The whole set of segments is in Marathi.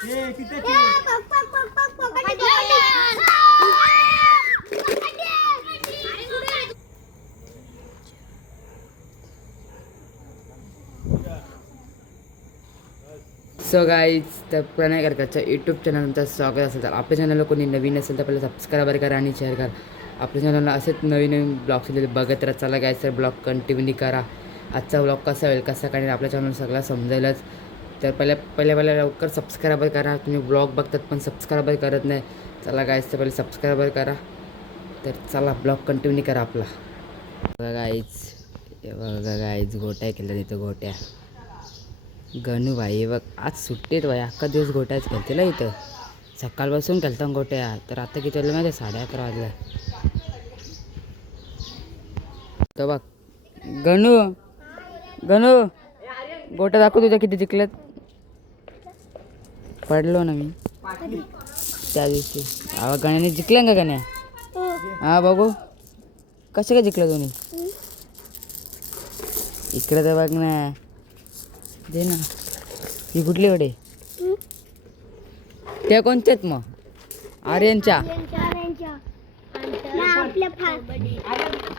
सो गाईज, तर प्रणय करकाच्या यूट्यूब चॅनलचं स्वागत असेल. तर आपल्या चॅनलला कोणी नवीन असेल तर पहिले सबस्क्राईब करा आणि शेअर करा. आपल्या चॅनलला असेच नवीन नवीन ब्लॉग्स बघत राहा. चला गाईज, तर ब्लॉग कंटिन्यू करा. आजचा ब्लॉग कसा होईल कसा काय आपल्या चॅनल सगळं समजायलाच. तर पहिल्या लवकर सबस्क्राईब करा. तुम्ही ब्लॉग बघतात पण सबस्क्राईब करत नाही. चला गाईज, तर पहिले सबस्क्राईब करा. तर चला ब्लॉग कंटिन्यू करा आपला. बघा गाईज गोट्या केल्या तिथं गोट्या. गणू भाई बघ आज सुट्टीत भाई अख्खा दिवस गोट्याच खेळतेला इथं. सकाळपासून खेळता गोट्या. तर आता किती वाजलं माहिती आहे? 11:30 वाजल्या. तर बघ गणू गोट्या दाखव तुझ्या किती जिंकल्यात. पडलो ना मी त्या दिवशी. गण्याने जिंकल्या का गण्या? हा बघू कसे काय जिंकलं तुम्ही. इकडे तर बघ ना. दे ना. ही कुठली वडे त्या कोणत्यात मग? आर्यनच्या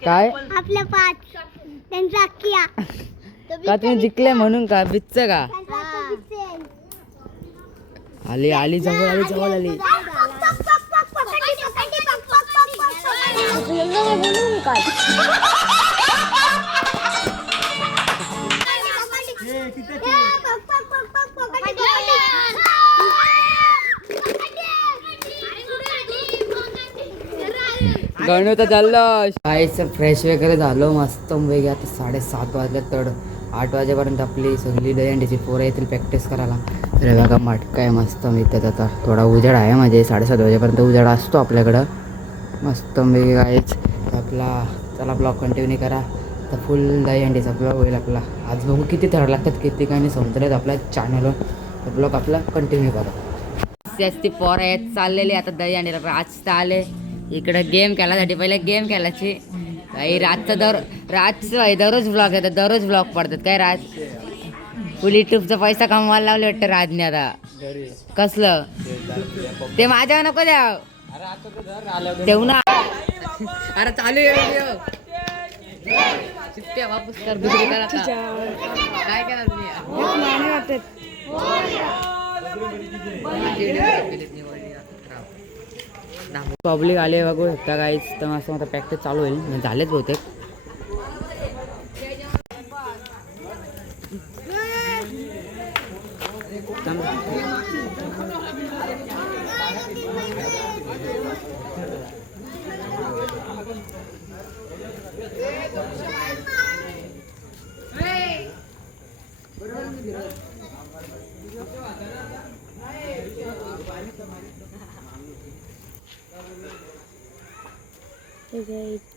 काय आपल्या पाच त्यांचा अख्खिया का तुम्ही जिंकले म्हणून का बिच्च का? आली जवळ आली. गणू तर चाललं शाळेचं फ्रेश वगैरे झालो मस्त वेगळी. आता 7:30 वाजले. तर 8 वाजेपर्यंत आपली सगळी दहीहंडीची पोरं येतील प्रॅक्टिस करायला. तर बघा मटका आहे मस्त मिळतात. आता थोडा उजेड आहे म्हणजे 7:30 वाजेपर्यंत उजेड असतो आपल्याकडं मस्त वेगळी गायच. आपला चला ब्लॉग कंटिन्यू करा. तर फुल दहीहंडीचा ब्लॉग होईल आपला. आज बघू किती थर्ड लागतात किती काही समजलेत आपल्या चॅनलवर. तर ब्लॉग आपला कंटिन्यू करा. जास्ती पोरं आहेत चाललेली आता दहीहंडीला. राज तर आले इकडं गेम खेळायसाठी. पहिले गेम खेळायची काही रातचं भाई दररोज ब्लॉग येतात दररोज ब्लॉग पडतात काय राज. फुल युट्यूबचा पैसा कमवायला लावले वाटतं राजने आता. कसलं ते माझ्यावर नको द्या देऊ ना. अरे चालू आहे व्हिडिओ. वापस कर दुसरी करा. काय केलं तुम्ही? पब्लिक आले बघू शकता काहीच. तर असं माझा प्रॅक्टिस चालू होईल झालेच बहुतेक.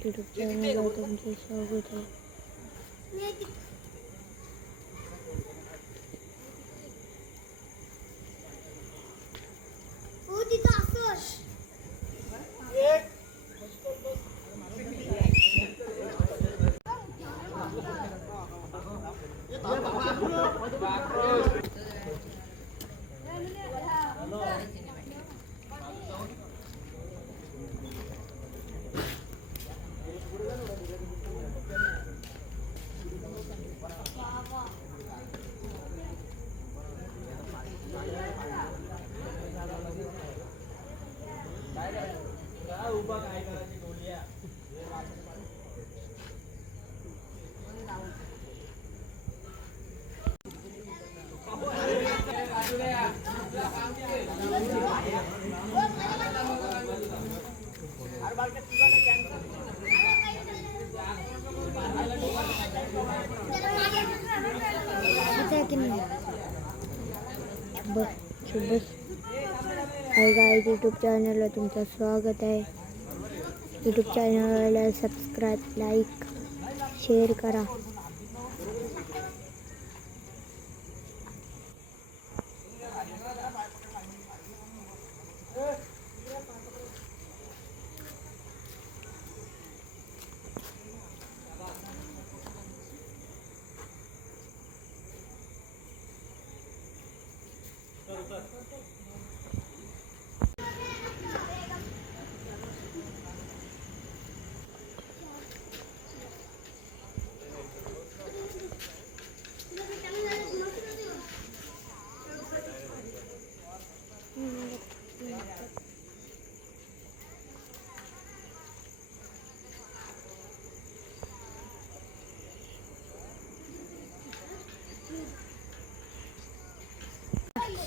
यूट्यूब चॅनलवर तुमचे स्वागत आहे. हाय गाईज, यूट्यूब चॅनलला तुमचं स्वागत आहे. यूट्यूब चॅनलला सबस्क्राईब, लाईक, शेअर करा.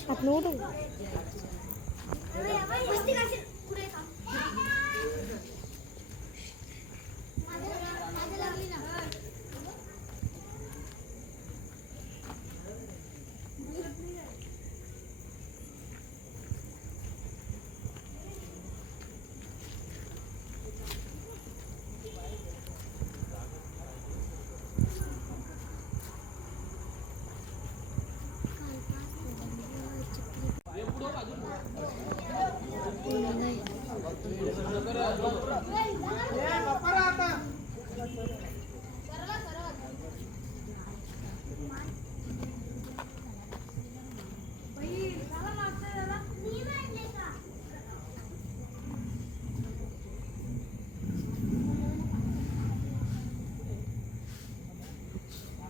आपण उठू.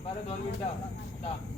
बरं 2 मिनिटं